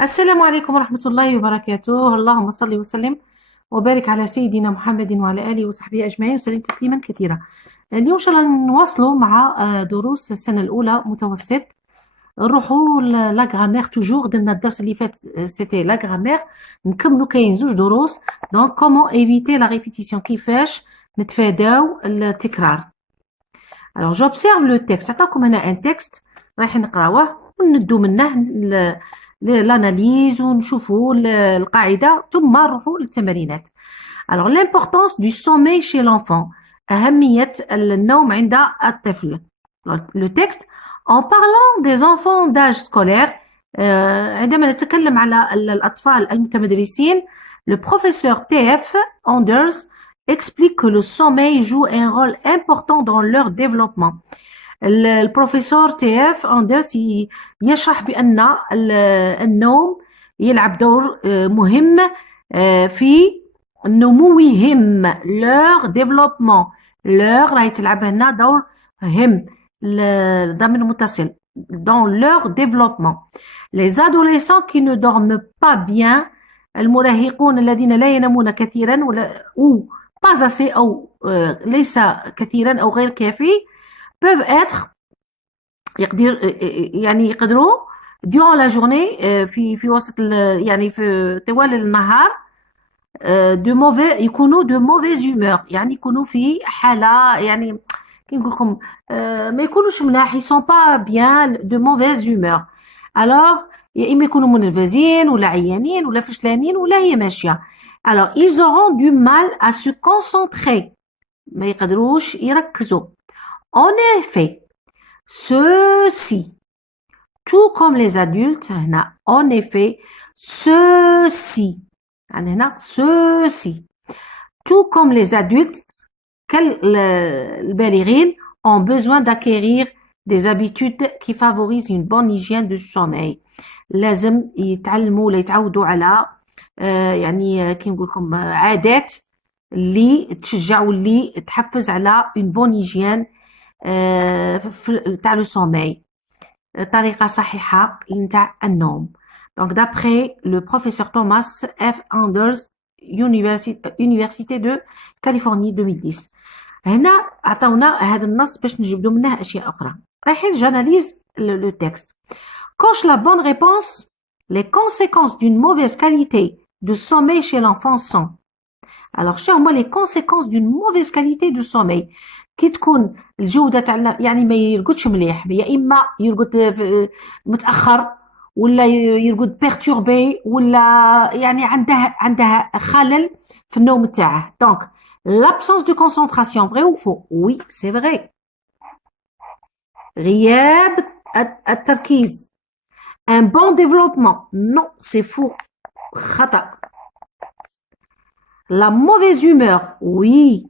السلام عليكم ورحمة الله وبركاته. اللهم صل وسلم وبارك على سيدنا محمد وعلى آله وصحبه أجمعين وسلم تسليما كثيرا. اليوم إن شاء الله نواصلوا مع دروس السنة الأولى متوسط. نروحوا لا غرامير توجور. درنا الدرس اللي فات سيتي لا غرامير، نكملوا كاين زوج دروس. دونك كومون ايفيتي لا ريبيتيسيون، كيفاش نتفاداو التكرار. Alors j'observe le texte. عطاكم هنا ان تكست رايحين نقراوه وندو منه l'analyse ونشوفوا القاعدة ثم نروحوا للتمارينات. Alors l'importance du sommeil chez l'enfant، أهمية النوم عند الطفل. Le texte en parlant des enfants d'âge scolaire، عندما نتكلم على الأطفال المتمدرسين، le professeur TF Anders explique que le sommeil joue un rôle important dans leur développement. البروفيسور تي اف اندرس يشرح بأن النوم يلعب دور مهم في نموهم، leur développement. leur راهي تلعب هنا دور هم، الضمير المتصل، dans leur développement. les adolescents qui ne dorment pas bien، المراهقون الذين لا ينامون كثيرا ou pas assez أو ليس كثيرا أو غير كافي، peuvent être يقدروا durant la journée في وسط يعني في طوال النهار de mauvais، يكونوا de mauvaise humeur، يعني يكونوا في حالة يعني كي نقول لكم ما يكونوش ملاح، ils sont pas bien de mauvaise humeur. alors يا إما يكونوا منرفزين ولا عيانين ولا فشلانين ولا هي ماشية. alors ils auront du mal à se concentrer، ما يقدروش يركزوا. en effet ceux-ci tout comme les adultes، هنا en effet ceux-ci، يعني هنا ceux-ci tout comme les adultes كالبالغين ont besoin d'acquérir des habitudes qui favorisent une bonne hygiène du sommeil. لازم يتعلموا ولا يتعودوا على يعني كي نقول لكم عادات اللي تشجع واللي تحفز على une bonne hygiène تاع لو سومي، طريقة صحيحة نتاع النوم. Donc d'après le professeur Thomas F. Anders، Université de Californie 2010. هنا عطاونا هذا النص باش نجبدوا منه أشياء أخرى. رايحين j'analyse le texte. Coche la bonne réponse. Les conséquences d'une mauvaise qualité de sommeil chez l'enfant sont. Alors شنو هما les conséquences d'une mauvaise qualité de sommeil؟ كي تكون الجودة تاع يعني ما يرقدش مليح، يا إما يرقد متأخر ولا يرقد perturbé ولا يعني عندها خلل في النوم تاعه. donc l'absence de concentration، vrai ou faux؟ oui c'est vrai. غياب التركيز. un bon développement، non c'est faux، خطأ. la mauvaise humeur، oui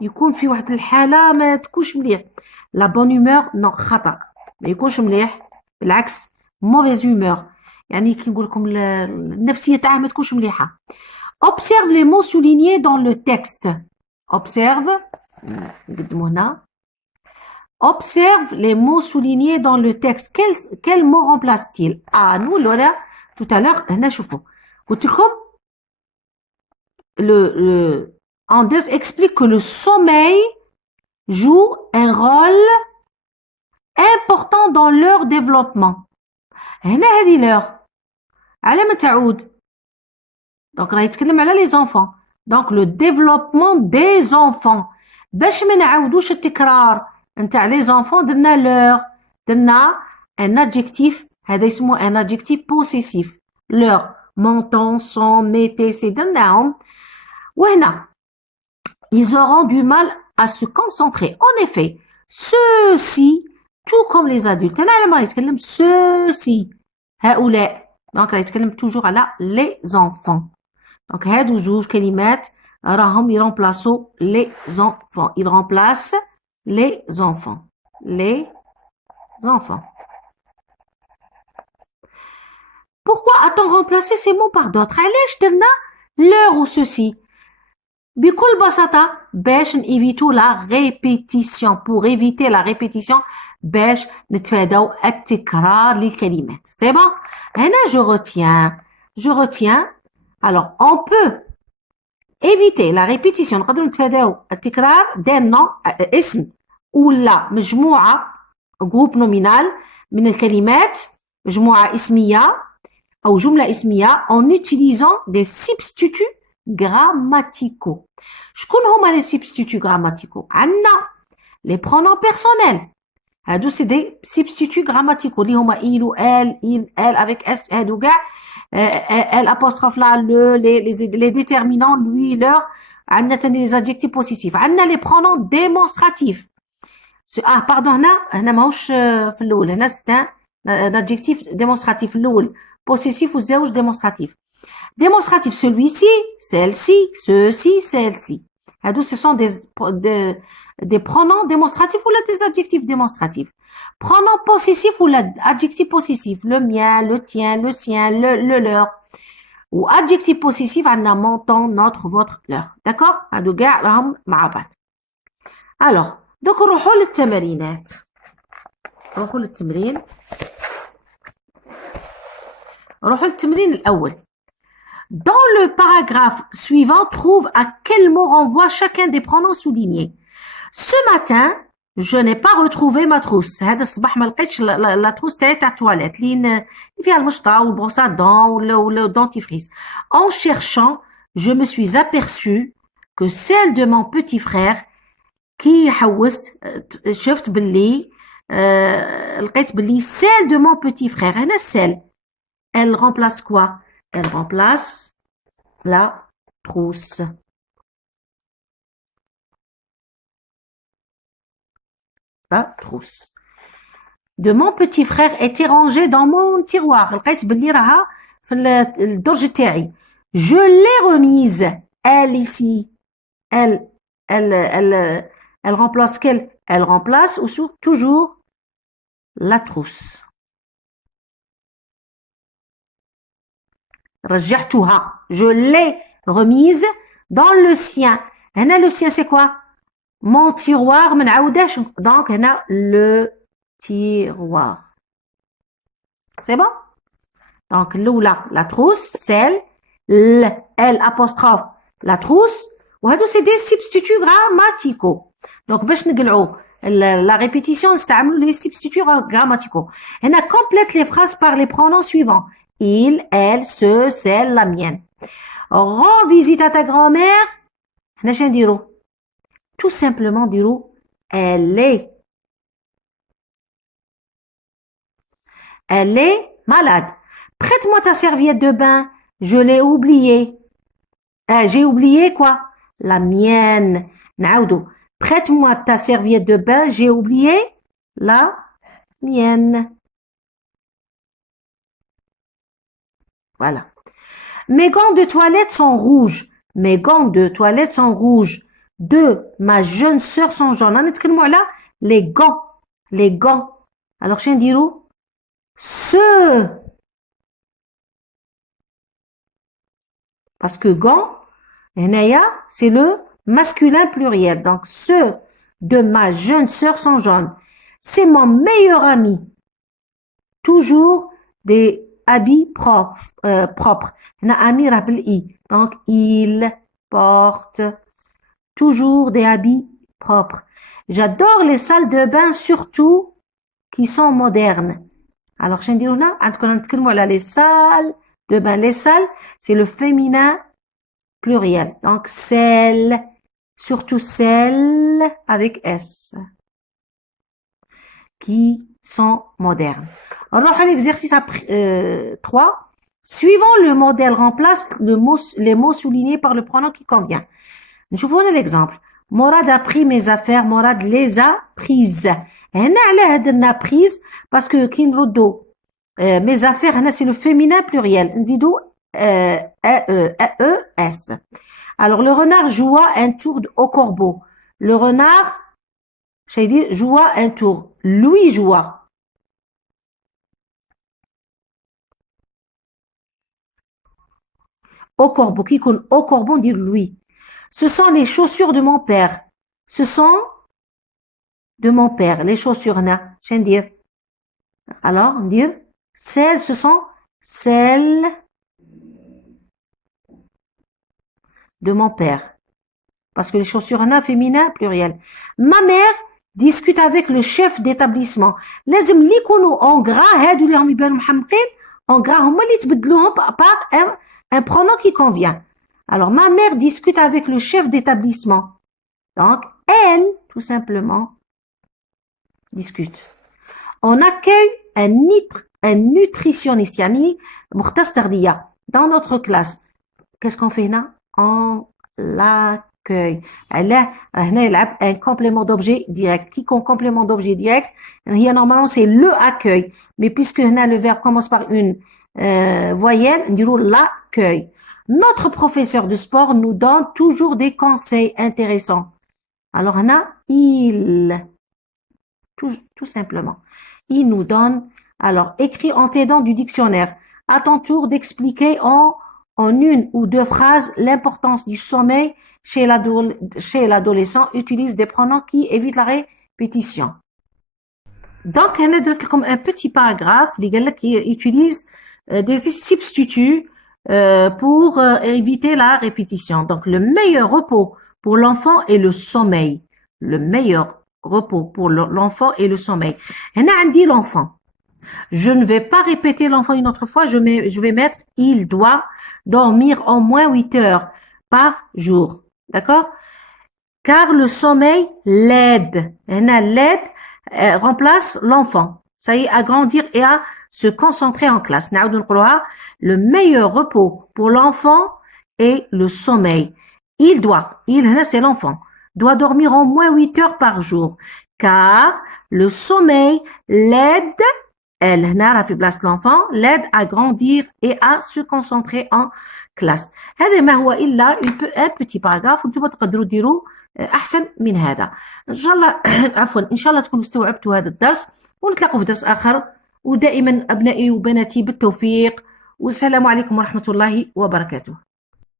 يكون في واحد الحالة ما تكونش مليح. la bonne humeur، non خطأ، ما يكونش مليح، بالعكس mauvaise humeur يعني كي نقول لكم النفسية تاعها ما تكونش مليحة. observe les mots soulignés dans le texte. observe نقدمو هنا observe les mots soulignés dans le texte. quel mot remplace-t-il؟ نقولو هنا tout à l'heure. هنا شوفوا قلت لكم le Anders explique que le sommeil joue un rôle important dans leur développement. هنا هذه leur على ما تعود؟ donc راه يتكلم على les enfants. donc le développement des enfants، باش ما نعاودوش التكرار نتاع les enfants درنا leur، درنا un adjectif، هذا يسموه un adjectif possessif. leur montant sont mettez c'est درناهم. وهنا ils auront du mal à se concentrer. En effet ceux-ci tout comme les adultes، هنا على ما يتكلم ceux-ci هؤلاء، donc راه يتكلم toujours على les enfants. donc هادو زوج كلمات راهم يرمبلاسو les enfants، ils remplacent les enfants. les enfants. pourquoi a-t-on remplacé ces mots par d'autres؟ علاش درنا leur ou ceci؟ بكل بساطة باش نيفيتو لا ريبيتيسيون pour éviter la répétition باش نتفاداو التكرار للكلمات c'est bon هنا je retiens alors on peut éviter la répétition نقدروا نتفاداو التكرار d'un nom اسم ولا مجموعة groupe nominal من الكلمات مجموعة اسمية أو جملة اسمية en utilisant des substituts grammaticaux. شكون هما les substituts grammaticaux؟ عندنا les pronoms personnels. هادو c'est des substituts grammaticaux اللي هما il ou elle avec s هادو كاع elle apostrophe là le les déterminants lui leur. عندنا تاني les adjectifs possessifs. عندنا les pronoms démonstratifs. pardon هنا ماهوش في الأول هنا c'est un adjectif démonstratif الأول possessif والزوج démonstratif. Démonstratif, celui-ci, celle-ci, ceux-ci, celle-ci. Ce sont des pronoms démonstratifs ou des adjectifs démonstratifs. Pronom possessif ou l'adjectif possessif. Le mien, le tien, le sien, le leur. Ou adjectif possessif, on a mon, ton, notre, votre, leur. D'accord? Alors, donc, نروحوا للتمرينات. نروحوا للتمرين الأول. Dans le paragraphe suivant, trouve à quel mot renvoie chacun des pronoms soulignés. Ce matin, je n'ai pas retrouvé ma trousse. هذا الصباح ما لقيتش la trousse تاع التواليت اللي فيها المشطة والبروسة دون ولا dentifrice. En cherchant, je me suis aperçu que celle de mon petit frère كي حوست شفت باللي لقيت باللي celle de mon petit frère هنا celle elle remplace quoi? Elle remplace la trousse. La trousse. De mon petit frère était rangée dans mon tiroir. لقيت باللي راها في الدرج تاعي. Je l'ai remise. Elle ici. Elle remplace quelle? Elle remplace ou toujours la trousse. رجعتها. Je l'ai remise dans le sien. هنا le sien c'est quoi? Mon tiroir ما نعاودهاش. Donc هنا le tiroir. C'est bon? Donc الأولى la trousse, celle, elle apostrophe la trousse. وهادو c'est des substituts grammaticaux. Donc باش نقلعوا la répétition نستعملوا les substituts grammaticaux. هنا complète les phrases par les pronoms suivants. Il, elle, ce, celle, la mienne. Rends visite à ta grand-mère. هنا شنو نديرو؟ Tout simplement نديرو elle est malade. Prête-moi ta serviette de bain. Je l'ai oubliée. J'ai oublié quoi? La mienne. نعاودو. Prête-moi ta serviette de bain. J'ai oublié la mienne. Voilà. Mes gants de toilette sont rouges. Mes gants de toilette sont rouges. De ma jeune sœur sont jaunes. نتكلموا على les gants. Les gants. Alors شنو نديرو؟ Ce. Parce que gants, هنايا c'est le masculin pluriel. Donc ceux de ma jeune sœur sont jaunes. C'est mon meilleur ami. Toujours des habits propres. هنا ami راه بالإي. Donc il porte toujours des habits propres. J'adore les salles de bain surtout qui sont modernes. Alors شنو نديرو هنا؟ عندكم نتكلموا على les salles de bain. Les salles c'est le féminin pluriel. Donc celles, surtout celles avec S qui sont modernes. Alors, l'exercice 3. Suivant le modèle, remplace les mots soulignés par le pronom qui convient. Je vous donne l'exemple. Morad a pris mes affaires. Morad les a prises. هنا علاه درنا prise parce que كي نردو mes affaires هنا c'est le féminin pluriel. نزيدو S. Alors, le renard joua un tour au corbeau. Le renard, j'ai dit, joua un tour. Lui joua. Au corbeau. Qui compte au corbeau, on dit lui. Ce sont les chaussures de mon père. Ce sont de mon père. Les chaussures, هنا شنو ندير؟ Alors, dire celles, ce sont celles de mon père. Parce que les chaussures هنا féminin pluriel. Ma mère discute avec le chef d'établissement. لازم اللي يكونوا en gras هادو اللي راهم يبانوا محمقين en gras هما اللي تبدلوهم par un pronom qui convient. Alors ma mère discute avec le chef d'établissement. Donc elle tout simplement discute. On accueille un nutritionniste يعني مختص تغذية dans notre classe. Qu'est-ce qu'on fait هنا? On l'accueille. هنا يلعب un complément d'objet direct. Qui compte complément d'objet direct? Hier normalement c'est le accueil. Mais puisque هنا le verbe commence par une voyelle, on dirait l'accueil. Notre professeur de sport nous donne toujours des conseils intéressants. Alors هنا il tout simplement. Il nous donne, alors, écrit en t'aidant du dictionnaire. À ton tour d'expliquer en une ou deux phrases l'importance du sommeil chez l'adolescent. Utilise des pronoms qui évitent la répétition. Donc, on a درت لكم un petit paragraphe qui utilise des substituts pour éviter la répétition. Donc, le meilleur repos pour l'enfant est le sommeil. Le meilleur repos pour l'enfant et le sommeil. هنا عندي l'enfant. Je ne vais pas répéter l'enfant une autre fois, je vais mettre il doit dormir au moins 8 heures par jour. D'accord? Car le sommeil l'aide. هنا l'aide remplace l'enfant. Ça y est, à grandir et à se concentrer en classe. نعاود نقولوها. Le meilleur repos pour l'enfant est le sommeil. Il doit, هنا c'est l'enfant, doit dormir au moins 8 heures par jour. Car le sommeil l'aide, elle, هنا راه في بلاصة l'enfant, l'aide à grandir et à se concentrer en classe. هذا ما هو إلا un petit paragraphe وانتم تقدروا ديروا أحسن من هذا. إن شاء الله عفوا إن شاء الله تكونوا استوعبتوا هذا الدرس ونتلاقوا في درس آخر ودائما أبنائي وبناتي بالتوفيق والسلام عليكم ورحمة الله وبركاته.